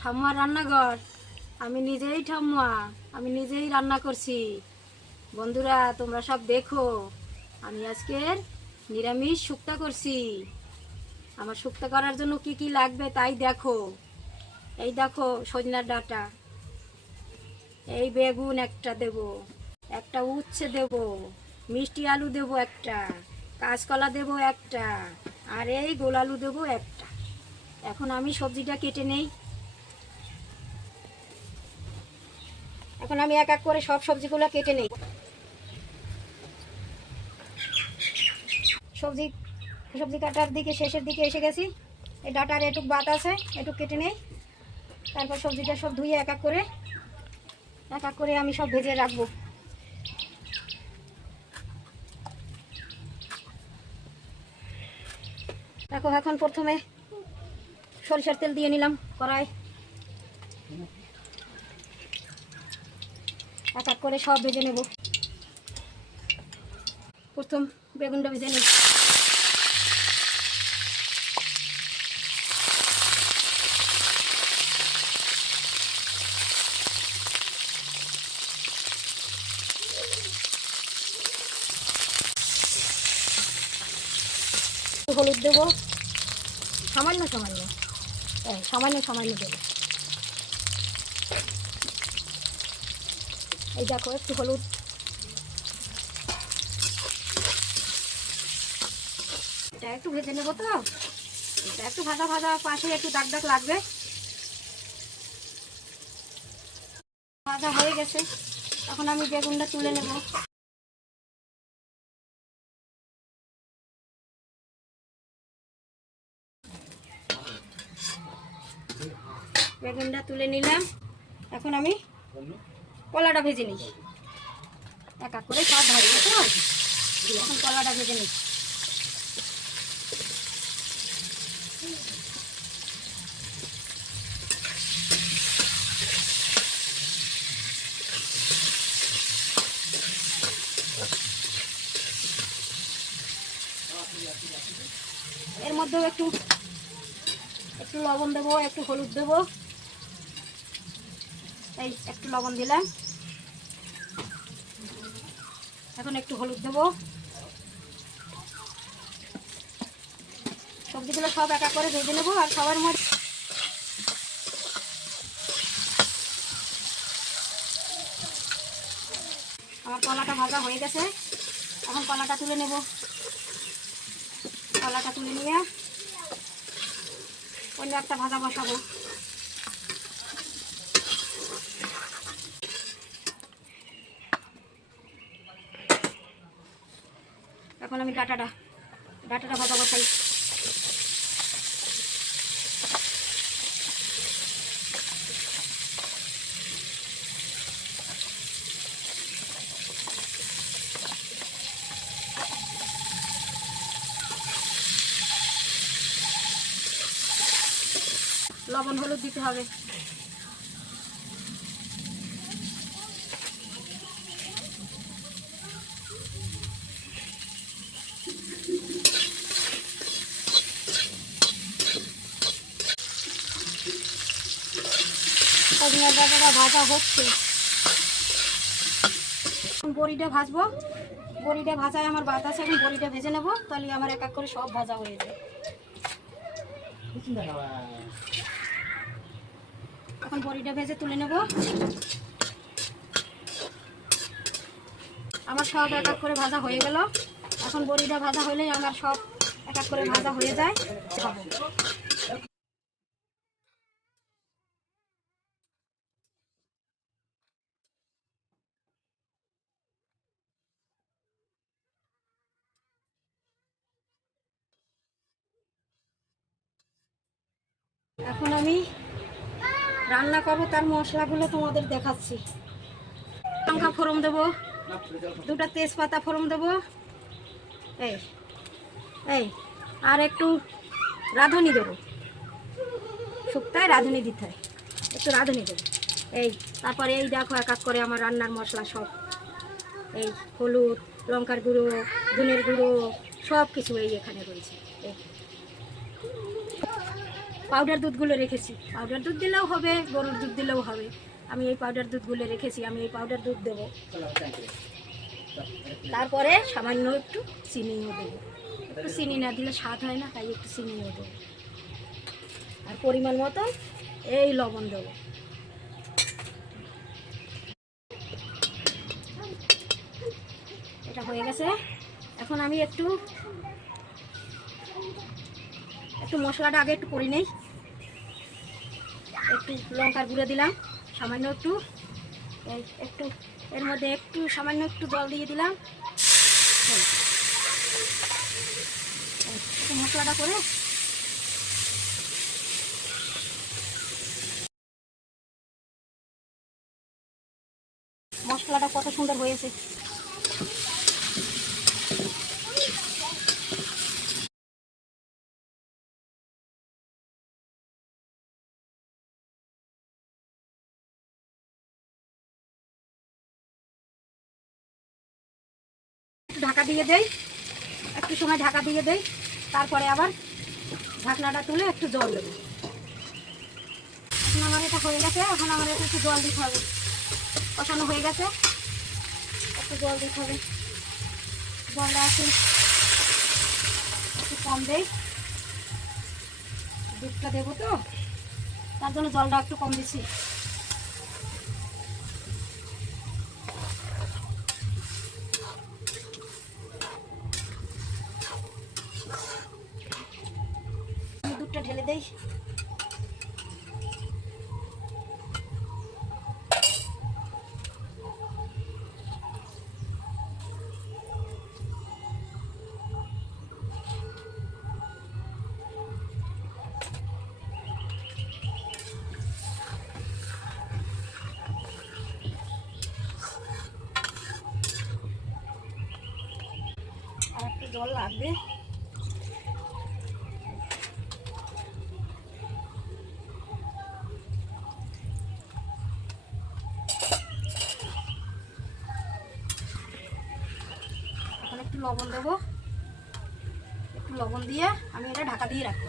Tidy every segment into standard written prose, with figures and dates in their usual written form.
ঠাম্মার রান্নাঘর। আমি নিজেই ঠাম্মা, আমি নিজেই রান্না করছি। বন্ধুরা তোমরা সব দেখো, আমি আজকের নিরামিষ শুক্তা করছি। আমার শুক্তা করার জন্য কি কি লাগবে তাই দেখো। এই দেখো সজনার ডাঁটা, এই বেগুন একটা দেব, একটা উচ্ছে দেব, মিষ্টি আলু দেব একটা, কাঁচকলা দেব একটা, আর এই গোল আলু দেবো একটা। এখন আমি সবজিটা কেটে নেই। এখন আমি এক এক করে সব সবজিগুলো কেটে নেই। সবজি সবজি কাটার দিকে শেষের দিকে এসে গেছি। এই ডাটার এটুক বাত আছে, এটুক কেটে নেই। তারপর সবজিটা সব ধুয়ে এক এক করে আমি সব ভেজে রাখবো। দেখো এখন প্রথমে সরিষার তেল দিয়ে নিলাম কড়াই। এক এক করে সব ভেজে নেব। প্রথম বেগুনটা ভেজে নেব। হলুদ দেবো সামান্য সামান্য, সামান্য সামান্য দেবো। এই দেখো একটু হলুদ। এটা একটু ভেজে নেবো, তো এটা একটু ভাজা ভাজা পাশে একটু দাগ দাগ লাগবে। ভাজা হয়ে গেছে, এখন আমি বেগুনটা তুলে নেব। বেগুনটা তুলে নিলাম। এখন আমি কলাটা ভেজে নিই। এক এক করে সব ভাজবো, তো এখন কলাটা ভেজে নিই। এর মধ্যেও একটু একটু লবণ দেবো, একটু হলুদ দেবো। এই একটু লবণ দিলাম, এখন একটু হলুদ দেবো। সবজিগুলো সব এক এক করে ভেজে নেবো। আর সবার মধ্যে আমার কলাটা ভাজা হয়ে গেছে, এখন কলাটা তুলে নেব। কলাটা তুলে নিয়ে অন্য একটা ভাজা বসাবো। এখন আমি ডাটাটা ভাজা বসাই। লবণ হলুদ দিতে হবে। সজনের ডাঁটাটা ভাজা হচ্ছে, এখন বড়িটা ভাজবো। বড়িটা ভাজায় আমার বাত আছে, এখন বড়িটা ভেজে নেবো, তাহলে আমার এক এক করে সব ভাজা হয়ে যায়। এখন বড়িটা ভেজে তুলে নেব। আমার সব এক এক করে ভাজা হয়ে গেল। এখন বড়িটা ভাজা হলেই আমার সব এক এক করে ভাজা হয়ে যায়। এখন আমি রান্না করবো, তার মশলাগুলো তোমাদের দেখাচ্ছি। লঙ্কা ফোড়ন দেবো, দুটো তেজপাতা ফোড়ন দেবো, এই এই আর একটু রাঁধুনি দেবো। শুক্তায় রাঁধুনি দিতে হয়, একটু রাঁধুনি দেবো। এই তারপরে এই দেখো এক এক করে আমার রান্নার মশলা সব। এই হলুদ, লঙ্কার গুঁড়ো, ধনের গুঁড়ো, সব কিছু এই এখানে রয়েছে। পাউডার দুধগুলো রেখেছি। পাউডার দুধ দিলেও হবে, গরুর দুধ দিলেও হবে। আমি এই পাউডার দুধগুলো রেখেছি, আমি এই পাউডার দুধ দেবো। তারপরে সামান্য একটু চিনিও দেবো। একটু চিনি না দিলে স্বাদ হয় না, তাই একটু চিনিও দেবো। আর পরিমাণ মতো এই লবণ দেবো। এটা হয়ে গেছে। এখন আমি একটু মশলাটা আগে একটু করে নেই। একটু লঙ্কার গুঁড়ো দিলাম, সামান্য একটু এর মধ্যে একটু সামান্য একটু জল দিয়ে দিলাম। মশলাটা করে মশলাটা কত সুন্দর হয়েছে। ঢাকা দিয়ে দেই, একটু সময় ঢাকা দিয়ে দেই। তারপরে আবার ঢাকনাটা তুলে একটু জল দেবো। এখন আমার এটা হয়ে গেছে। এখন আমার এটা একটু জল দিতে হবে। কষানো হয়ে গেছে, একটু জল দিতে হবে। জলটা আছে একটু কম দেই, দুধটা দেবো তো, তার জন্য জলটা একটু কম দিচ্ছি। দুধটা ঢেলে দেই। আর একটু জল লাগবে। এখন একটু লবণ দেবো। একটু লবণ দিয়ে আমি এটা ঢাকা দিয়ে রাখবো।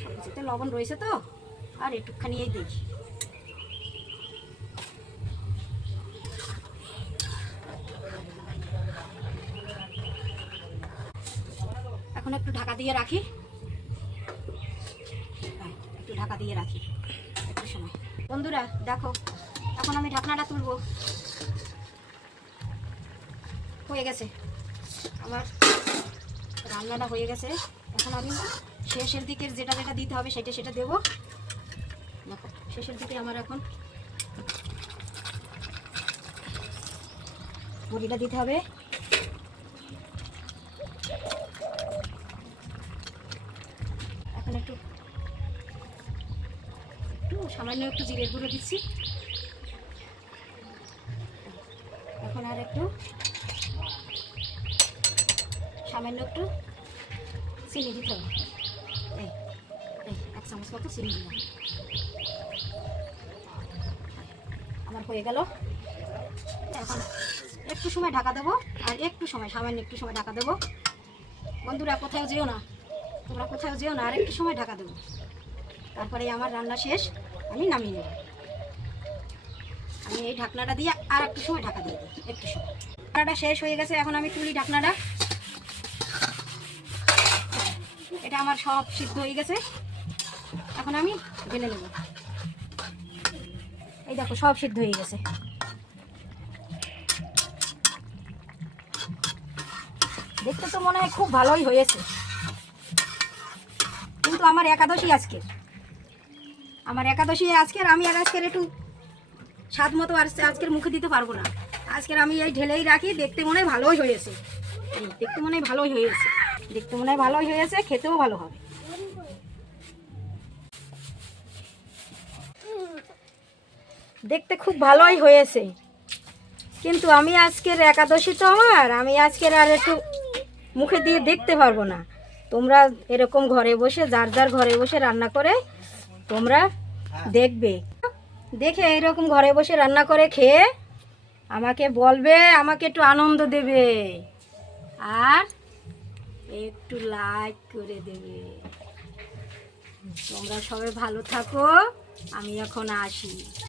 সবকিছুতে লবণ রয়েছে তো, আর একটুখানি দিই। এখন একটু ঢাকা দিয়ে রাখি। একটু ঢাকা দিয়ে রাখি একটু সময়। বন্ধুরা দেখো, এখন আমি ঢাকনাটা তুলবো। হয়ে গেছে আমার রান্নাটা, হয়ে গেছে। এখন আমি শেষের দিকের যেটা যেটা দিতে হবে সেটা দেবো। দেখো শেষের দিকে আমার এখন বড়িটা দিতে হবে। এখন একটু সামান্য একটু জিরের গুঁড়ো দিচ্ছি। এখন আর একটু সামান্য একটু চিনি দিতে হবে। এই 1 চামচ মতো চিনি দিলাম। আমার হয়ে গেল। এখন একটু সময় ঢাকা দেবো, আর একটু সময়, সামান্য একটু সময় ঢাকা দেবো। বন্ধুরা কোথাও যেও না, তোমরা কোথাও যেও না, আর একটু সময় ঢাকা দেবো। তারপরে আমার রান্না শেষ, আমি নামিয়ে নেব। আমি এই ঢাকনাটা দিয়ে আর একটু সময় ঢাকা দিয়ে দিই। একটু সময় ঢাকনাটা শেষ হয়ে গেছে। এখন আমি তুলি ঢাকনাটা। এটা আমার সব সিদ্ধ হয়ে গেছে। এখন আমি ঢেলে নেব। এই দেখো সব সিদ্ধ হয়ে গেছে। দেখতে তো মনে হয় খুব ভালোই হয়েছে, কিন্তু আমার একাদশী আজকের। আমি আর আজকের একটু স্বাদ মতো আর আজকের মুখে দিতে পারবো না। আজকের আমি এই ঢেলেই রাখি। দেখতে মনে হয় ভালোই হয়েছে। দেখতে মনে হয় ভালোই হয়েছে, খেতেও ভালো হবে। দেখতে খুব ভালোই হয়েছে, কিন্তু আমি আজকের একাদশী তো আমি আজকের আর একটু মুখে দিয়ে দেখতে পারবো না। তোমরা এরকম ঘরে বসে, যার যার ঘরে বসে রান্না করে তোমরা দেখবে, দেখে এরকম ঘরে বসে রান্না করে খেয়ে আমাকে বলবে, আমাকে একটু আনন্দ দেবে। আর একটু লাইক করে দেবে। তোমরা সবাই ভালো থাকো, আমি এখন আসি।